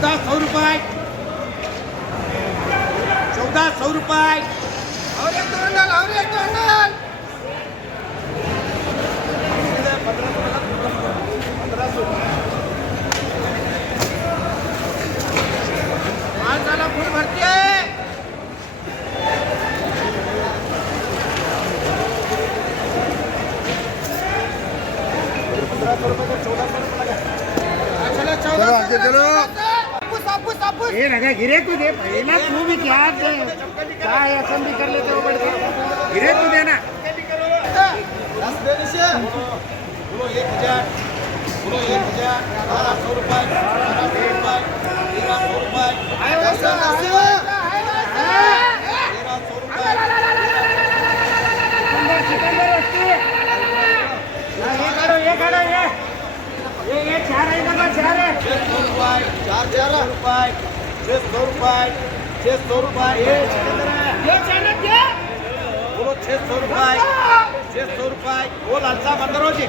₹1400 ₹1400 और एक टोंडल माल साला फुल भरती है चलो ये लगा गिरे तू दे पहिला तू भी क्या दे काय असं भी कर लेते हो बड़े गिरे तू देना 10 बोलो 1000 बोलो 1000 ₹1200 ये चार है ना चार है ₹600 ये चैनल क्या बोलो ₹600 बोल अच्छा बंदर हो जी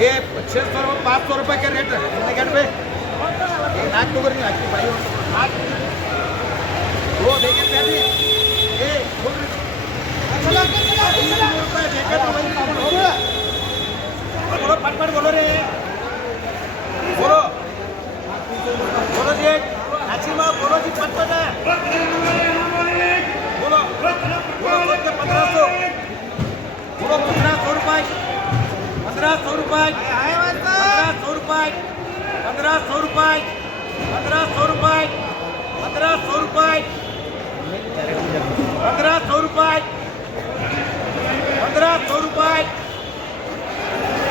ये 600 ₹500 के रेट है पे नाक तो करी नाक भाई वो देखे पहले ये बोलो पटपट बोलो रे बोलो बोलो जी नाचिमा बोलो जी पटपट है बोलो बोलो 1500 बोलो ₹1500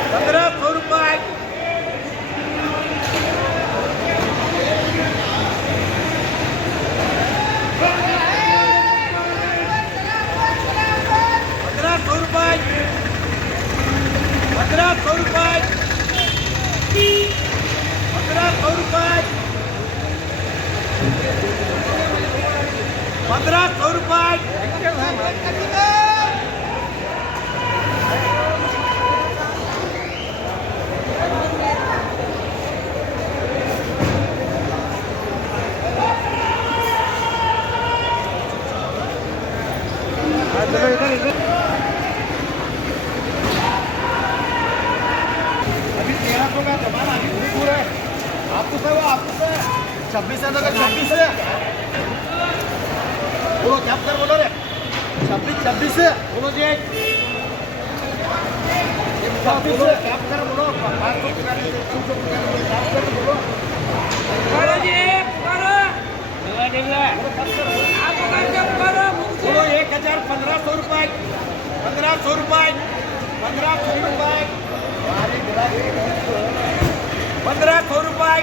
₹1500 अभी 1300 का जमाना अभी दूर है आपको है वो आपको है 26 है तो 26 है बोलो क्या कर बोलो रे 26 है बोलो जी 26 है क्या कर बोलो 500 बोलो जी बोलो 1500 ₹1500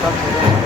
सब